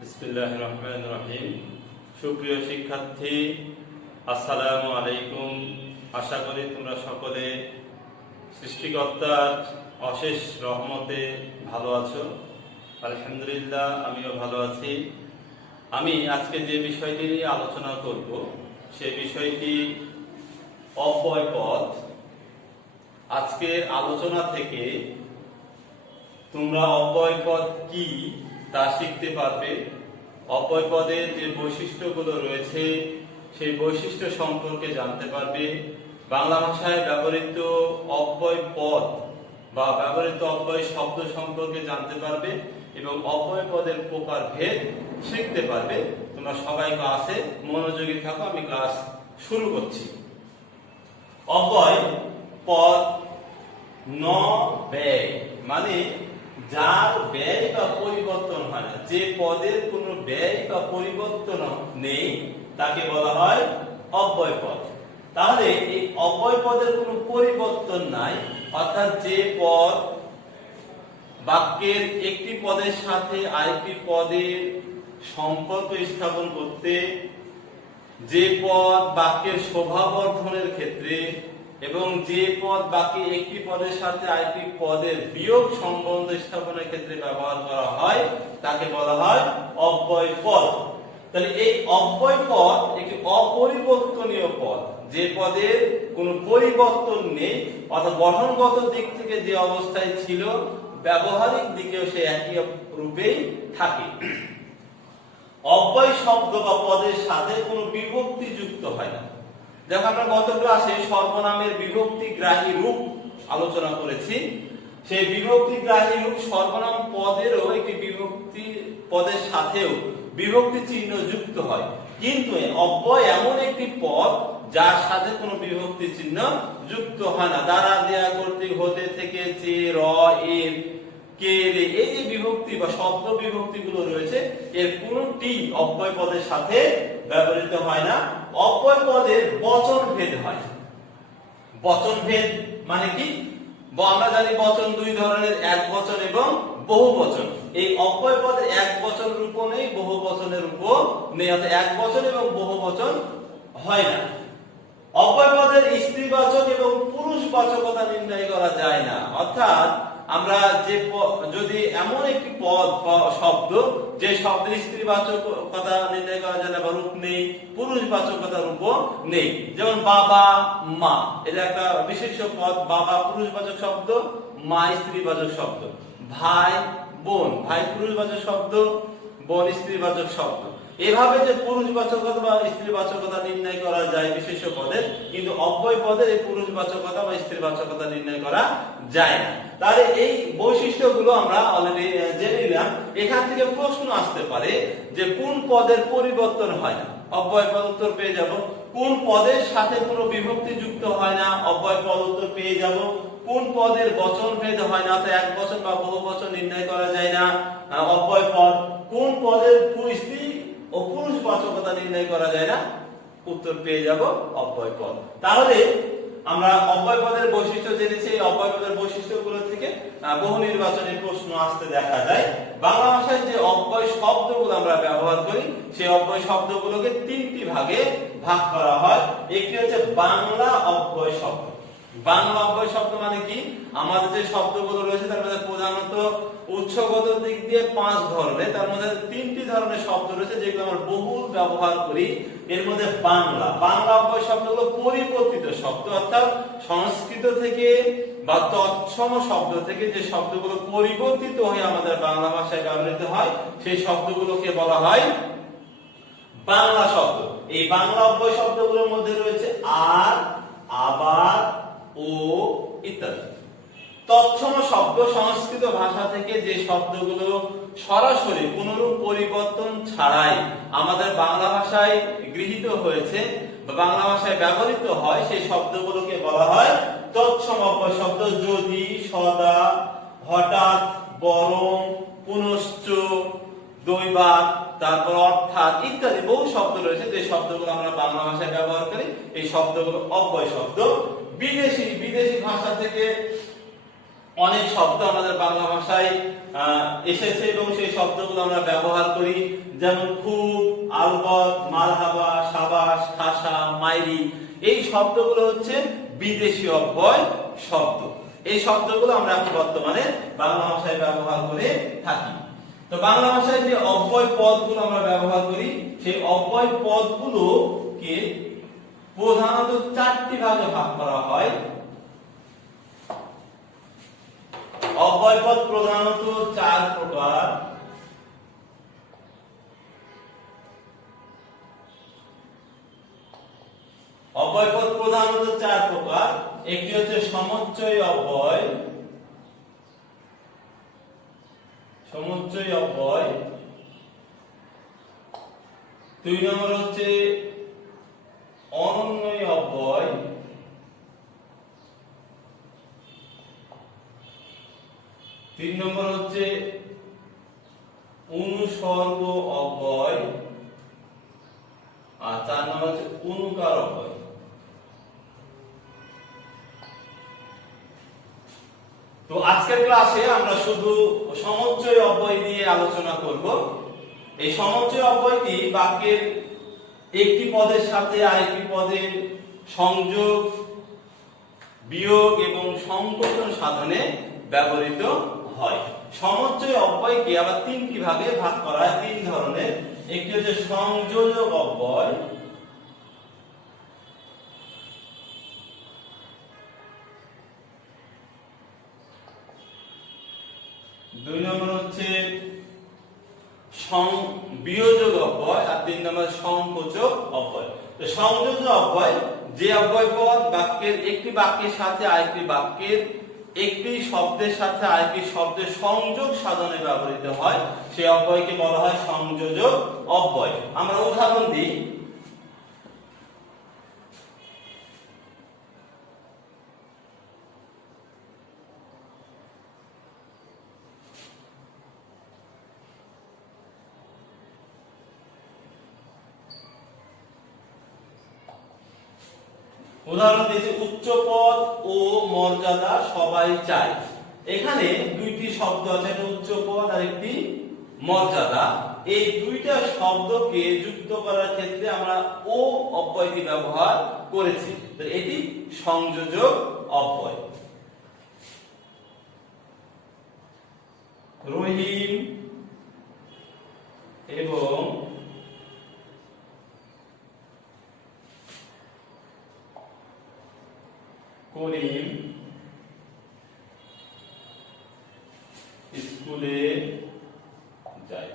বিসমিল্লাহির রহমানির রহিম। সুপ্রিয় শিক্ষার্থী, আসসালামু আলাইকুম। আশা করি তোমরা সকলে সৃষ্টিকর্তার অশেষ রহমতে ভালো আছো। আলহামদুলিল্লাহ, আমিও ভালো আছি। আমি আজকে যে বিষয়টি নিয়ে আলোচনা করব সেই বিষয়টি অব্যয় পদ। আজকের আলোচনা থেকে তোমরা অব্যয় পদ কি তা শিখতে পারবে। অব্যয় পদের যে বৈশিষ্ট্যগুলো রয়েছে সেই বৈশিষ্ট্য সম্পর্কে জানতে পারবে। বাংলা ভাষায় ব্যবহৃত অব্যয় পদ বা ব্যবহৃত অব্যয় শব্দ সম্পর্কে জানতে পারবে এবং অব্যয় পদের প্রকারভেদ শিখতে পারবে। তোমরা সবাই ক্লাসে মনোযোগী থাকো, আমি ক্লাস শুরু করছি। অব্যয় পদ ন ব্যয় মানে যার ব্যয় বা পরিবর্তন হয় না, যে পদের কোনো ব্যয় বা পরিবর্তন নেই তাকে বলা হয় অব্যয় পদ। তাহলে এই অব্যয় পদের কোনো পরিবর্তন নাই, অর্থাৎ যে পদ বাক্যের একটি পদের সাথে আরেকটি পদের সম্পর্ক স্থাপন করতে, যে পদ বাক্যের শোভাবর্ধনের ক্ষেত্রে এবং যে পদ বাকি একটি পদের সাথে আরেকটি পদের বিয়োগ সম্বন্ধ স্থাপনের ক্ষেত্রে ব্যবহার করা হয় তাকে বলা হয় অব্যয় পদ। তাহলে এই অব্যয় পদ একটি অপরিবর্তনীয় পদ, যে পদের কোনো পরিবর্তন নেই, অর্থাৎ গঠনগত দিক থেকে যে অবস্থায় ছিল ব্যবহারিক দিকেও সে একই রূপেই থাকে। অব্যয় শব্দ বা পদের সাথে কোনো বিভক্তি যুক্ত হয় না। দেখো, আমরা গত ক্লাসে সর্বনামের বিভক্তিগ্রাহী রূপ আলোচনা করেছি। সেই বিভক্তিগ্রাহী রূপ সর্বনাম পদেরও একটি বিভক্তি পদের সাথেও বিভক্তি চিহ্ন যুক্ত হয়, কিন্তু অব্যয় এমন একটি পদ যার সাথে কোনো বিভক্তি চিহ্ন যুক্ত হয় না। দ্বারা, দেয়া, কর্তৃক, হতে, থেকে, চে, র, এর, কে, রে, এই যে বিভক্তি বা শব্দ বিভক্তি গুলো রয়েছে এর কোনটি অব্যয় পদের সাথে ব্যবহৃত হয় না। অব্যয় পদের বচন ভেদ হয়। বচন ভেদ মানে কি? আমরা জানি বচন দুই ধরনের, এক বচন এবং বহু বচন। এই অব্যয় পদের এক বচন রূপ নেই, বহু বচনের রূপ নেই, অর্থাৎ এক বচন এবং বহু বচন হয় না। অব্যয় পদের স্ত্রীবাচক এবং পুরুষবাচকতা নির্ণয় করা যায় না, অর্থাৎ আমরা যে যদি এমন একটি পদ বা শব্দ যে শব্দের স্ত্রীবাচকতা নির্ণয় করা যায় না বা রূপ নেই, পুরুষবাচকতা রূপ নেই, যেমন বাবা, মা, এটা একটা বিশেষ পদ। বাবা পুরুষবাচক শব্দ, মা স্ত্রীবাচক শব্দ। ভাই, বোন, ভাই পুরুষবাচক শব্দ, বোন স্ত্রীবাচক শব্দ। এভাবে যে পুরুষবাচকতা বা স্ত্রীবাচকতা নির্ণয় করা যায় বিশেষ পদের, কিন্তু অব্যয় পদের এই পুরুষবাচকতা বা স্ত্রীবাচকতা নির্ণয় করা যায় না। তাহলে এই বৈশিষ্ট্যগুলো আমরা অলরেডি জেনে নিলাম। এখান থেকে প্রশ্ন আসতে পারে যে কোন পদের পরিবর্তন হয় না। অব্যয় পদ উত্তর পেয়ে যাব। কোন পদের সাথে কোনো বিভক্তি যুক্ত হয় না, অব্যয় পদ উত্তর পেয়ে যাব। কোন পদের বচন ভেদ হয় না, অর্থাৎ এক বচন বা বহু বচন নির্ণয় করা যায় না, অব্যয় পদ। কোন পদের স্ত্রী ও পুরুষবাচকতা নির্ণয় করা যায় না, উত্তর পেয়ে যাব অব্যয় পদ। তাহলে আমরা অব্যয় পদের বৈশিষ্ট্য জেনেছি। এই অব্যয় পদের বৈশিষ্ট্যগুলো থেকে বহু নির্বাচনী প্রশ্ন আসতে দেখা যায়। বাংলা ভাষায় যে অব্যয় শব্দগুলো আমরা ব্যবহার করি সেই অব্যয় শব্দগুলোকে তিনটি ভাগে ভাগ করা হয়। একটি হচ্ছে বাংলা অব্যয় শব্দ। বাংলা অব্যয় শব্দ মানে কি? আমাদের যে শব্দগুলো রয়েছে তার মধ্যে প্রধানত উৎসগত দিক দিয়ে 5 ধরনের, তার মধ্যে 3টি ধরনের শব্দ রয়েছে যেগুলো আমরা বহুল ব্যবহার করি। এর মধ্যে বাংলা অব্যয় শব্দগুলো পরিবর্তিত শব্দ, অর্থাৎ সংস্কৃত থেকে বা তৎসম শব্দ থেকে যে শব্দগুলো পরিবর্তিত হয়ে আমাদের বাংলা ভাষায় ব্যবহৃত হয় সেই শব্দগুলোকে বলা হয় বাংলা শব্দ। এই বাংলা অব্যয় শব্দগুলোর মধ্যে রয়েছে আর, আবার, ও ইত্যাদি। তৎসম শব্দ সংস্কৃত ভাষা থেকে যে শব্দগুলো সরাসরি কোনরূপ পরিবর্তন ছাড়াই আমাদের বাংলা ভাষায় গৃহীত হয়েছে বা বাংলা ভাষায় ব্যবহৃত হয় সেই শব্দগুলোকে বলা হয় তৎসম অব্যয় শব্দ। যদি, সদা, হঠাৎ, বরং, পুনশ্চ, দৈবাৎ, তারপর অর্থাৎ ইত্যাদি বহু শব্দ রয়েছে যে শব্দগুলো আমরা বাংলা ভাষায় ব্যবহার করি। এই শব্দগুলো অব্যয় শব্দ। বিদেশি ভাষা থেকে অনেক শব্দ আমাদের বাংলা ভাষায় এসেছে এবং সেই শব্দগুলো আমরা ব্যবহার করি, যেমন খুব, আলবত, মারহাবা, সাবাস, খাসা, মাইরি। এই শব্দগুলো হচ্ছে বিদেশি অব্যয় শব্দ। এই শব্দগুলো আমরা এখন বর্তমানে বাংলা ভাষায় ব্যবহার করে থাকি। তো বাংলা ভাষায় যে অব্যয় পদগুলো আমরা ব্যবহার করি, সেই অব্যয় পদগুলোকে প্রধানত 4টি ভাগে ভাগ করা হয়। অব্যয় পদ প্রধানত 4 প্রকার। অব্যয় পদ প্রধানত 4 প্রকার। একটি হচ্ছে সমুচ্চয় অব্যয়, সমুচ্চয় অব্যয়। 2 নম্বর হচ্ছে অনন্বয় অব্যয়। 3 নম্বর হচ্ছে অনুসর্গ অব্যয়, আর 4 নম্বর হচ্ছে অনুকার অব্যয়। তো আজকের ক্লাসে আমরা শুধু সমুচ্চয় অব্যয় নিয়ে আলোচনা করব। এই সমুচ্চয় অব্যয়টি বাক্যের একটি পদের সাথে আরেকটি পদের সংযোগ, বিয়োগ এবং সংকোচন সাধনে ব্যবহৃত হয়। সমুচ্চয় অব্যয়কে আবার 3টি ভাগে ভাগ করা হয়, 3 ধরনের। একটি হচ্ছে সংযোজক অব্যয়, দুই নম্বর হচ্ছে বিয়োজক অব্যয়, আর 3 নম্বর সংকোচক অব্যয়। তো সংযোজক অব্যয় যে অব্যয় পদ বাক্যের একটি বাক্যের সাথে আরেকটি বাক্যের একটি শব্দের সাথে আরেকটি শব্দের সংযোগ সাধনে ব্যবহৃত হয়, সেই অব্যয়কে বলা হয় সংযোজক অব্যয়। আমরা উদাহরণ দিই। উদাহরণ দিয়েছে উচ্চ পদ ও মর্যাদা সবাই চায়। এখানে 2টি শব্দ আছে, একটা উচ্চ পদ আর একটি মর্যাদা। এই 2টা শব্দকে যুক্ত করার ক্ষেত্রে আমরা ও অব্যয়টি ব্যবহার করেছি। তো এটি সংযোজক অব্যয়। রহিম এবং করিম স্কুলে যায়।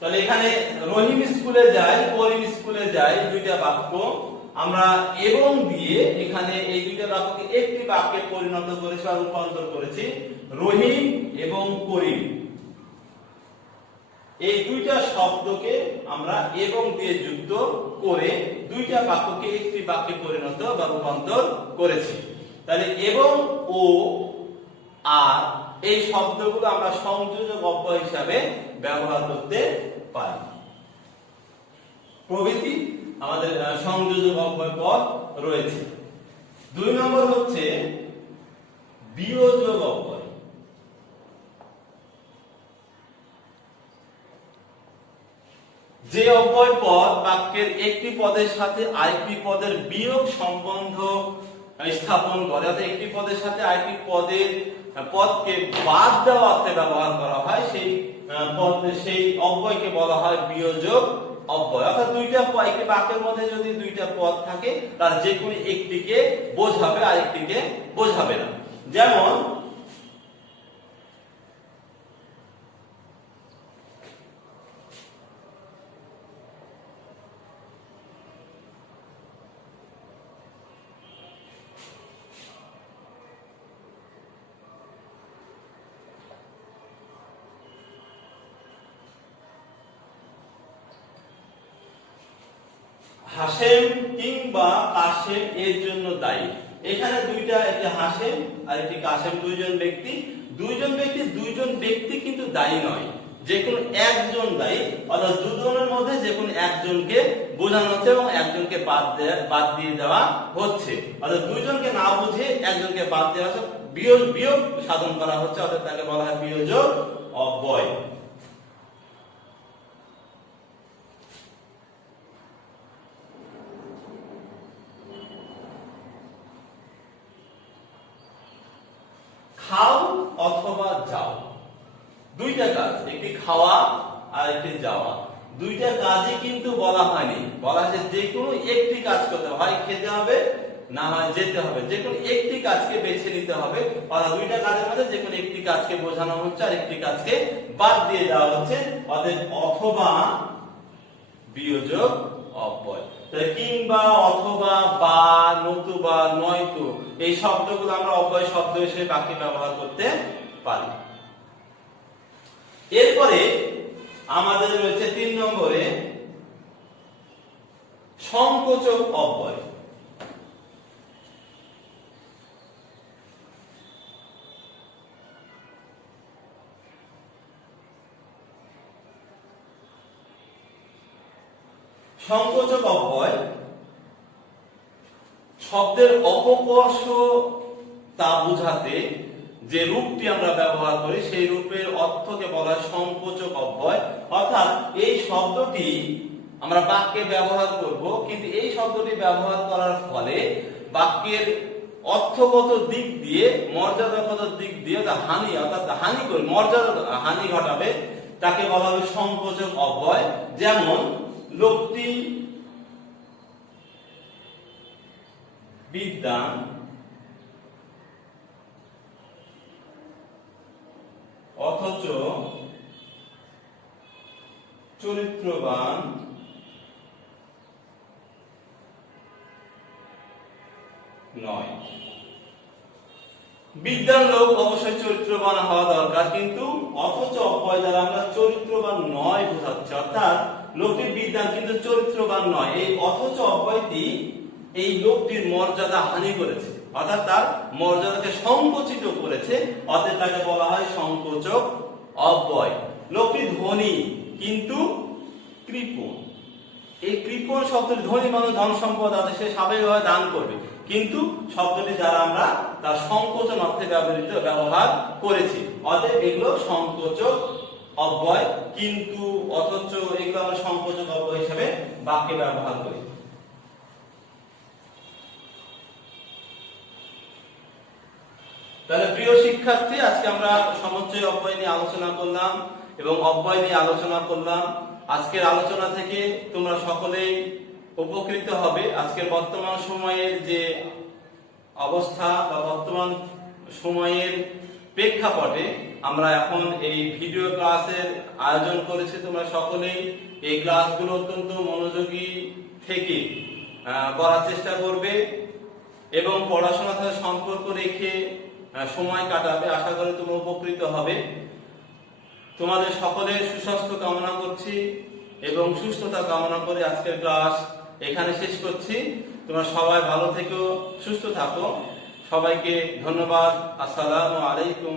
তাহলে এখানে রহিম স্কুলে যায়, করিম স্কুলে যায়, 2টা বাক্য। আমরা এবং দিয়ে এখানে এই 2টা বাক্যকে একটি বাক্যে পরিণত করেছি বা রূপান্তর করেছি। রহিম এবং করিম, এই 2টা শব্দকে আমরা এবং দিয়ে যুক্ত করে 2টা বাক্যকে একটি বাক্যে পরিণত বা রূপান্তর করেছি। তাহলে এবং ও আর এই শব্দগুলো আমরা সংযোজক অব্যয় হিসাবে ব্যবহার করতে পারি। প্রভৃতি আমাদের সংযোজক অব্যয় পদ রয়েছে। 2 নম্বর হচ্ছে বিয়োজক অব্যয়। যে অব্যয় পদ বাক্যের একটি পদের সাথে আরেকটি পদের বিয়োগ সম্বন্ধ স্থাপন করে, অর্থাৎ একটি পদের সাথে আরেকটি পদকে বাদ দেওয়া অর্থে ব্যবহার করা হয়, সেই অব্যয়কে বলা হয় বিয়োজক অব্যয়। অর্থাৎ 2টা একটি বাক্যের মধ্যে যদি 2টা পদ থাকে, তার যে কোনো একটিকে বোঝাবে আরেকটিকে বোঝাবে না। যেমন হাসেম কিংবা কাসেম এর জন্য দায়ী। এখানে 2টা, একটি হাসেম আর একটি কাসেম, 2জন ব্যক্তি। 2জন ব্যক্তি কিন্তু দায়ী নয়। যে কোনো একজন দায়ী, অর্থাৎ দুজনের মধ্যে যে কোনো একজনকে বোঝানো হচ্ছে এবং একজনকে বাদ দিয়ে দেওয়া হচ্ছে, অর্থাৎ দুইজনকে না বুঝে একজনকে বাদ দেওয়া হচ্ছে, বিয়োগ সাধন করা হচ্ছে, অর্থাৎ তাকে বলা হয় বিয়োজক অব্যয়। খাও অথবা যাও, দুইটা কাজ, একটি খাওয়া আর একটি যাওয়া, দুইটা কাজই কিন্তু বলা হয়নি, বলা হয়েছে যে কোনো একটি কাজ করতে হয়, খেতে হবে না হয় যেতে হবে, যে কোনো একটি কাজকে বেছে নিতে হবে, অর্থাৎ দুইটা কাজের মধ্যে যে কোনো একটি কাজকে বোঝানো হচ্ছে আর একটি কাজকে বাদ দিয়ে দেওয়া হচ্ছে, অতএব অথবা বিয়োজক অব্যয়। তাহলে কিংবা, অথবা, বা, নতুবা, নয়তো এই শব্দগুলো আমরা অব্যয় শব্দ হিসেবে বাক্যে ব্যবহার করতে পারি। এরপরে আমাদের রয়েছে 3 নম্বরে সংকোচক অব্যয়। সংকোচক অব্যয় শব্দের অপকর্ষতা বোঝাতে যে রূপটি আমরা ব্যবহার করি সেই রূপের অর্থকে বলা হয় সংকোচক অব্যয়, অর্থাৎ এই শব্দটি আমরা বাক্যে ব্যবহার করব, কিন্তু এই শব্দটি ব্যবহার করার ফলে বাক্যের অর্থগত দিক দিয়ে, মর্যাদাগত দিক দিয়ে হানি, অর্থাৎ হানি করে মর্যাদা হানি ঘটাবে, তাকে বলা হবে সংকোচক অব্যয়। যেমন লোকটি বিদ্বান অথচ চরিত্রবান নয়। বিদ্বান লোক অবশ্যই চরিত্রবান হওয়া দরকার, কিন্তু অথচ অব্যয় দ্বারা আমরা চরিত্রবান নয় বোঝাচ্ছি, অর্থাৎ লোকটি বিদ্বান কিন্তু চরিত্রবান নয়। এই অথচ অব্যয়টি এই লোকটির মর্যাদা হানি করেছে, অর্থাৎ তার মর্যাদাকে সংকুচিত করেছে, অতএব তাকে বলা হয় সংকোচক অব্যয়। লোকটি ধনী কিন্তু কৃপণ, এই কৃপণ শব্দটি, ধনী মানুষ ধন সম্পদ আছে, সে স্বাভাবিকভাবে দান করবে, কিন্তু শব্দটি দ্বারা আমরা তার সংকোচন অর্থে ব্যবহার করেছি, অতএব এগুলো সংকোচক অব্যয়। কিন্তু, অথচ এগুলো আমরা সংকোচক অব্যয় হিসেবে বাক্যে ব্যবহার করি। তাহলে প্রিয় শিক্ষার্থী, আজকে আমরা সমুচ্চয় অব্যয় নিয়ে আলোচনা করলাম এবং অব্যয় নিয়ে আলোচনা করলাম। আজকের আলোচনা থেকে তোমরা সকলেই উপকৃত হবে। আজকের বর্তমান সময়ের যে অবস্থা বা বর্তমান সময়ের প্রেক্ষাপটে আমরা এখন এই ভিডিও ক্লাসের আয়োজন করেছি। তোমরা সকলেই এই ক্লাসগুলো অত্যন্ত মনোযোগী থেকে করার চেষ্টা করবে এবং পড়াশোনার সাথে সম্পর্ক রেখে সময় কাটাবে। আশা করি তোমরা উপকৃত হবে। তোমাদের সকলের সুস্বাস্থ্য কামনা করছি এবং সুস্থতা কামনা করে আজকের ক্লাস এখানে শেষ করছি। তোমরা সবাই ভালো থেকো, সুস্থ থাকো। সবাইকে ধন্যবাদ। আসসালামু আলাইকুম।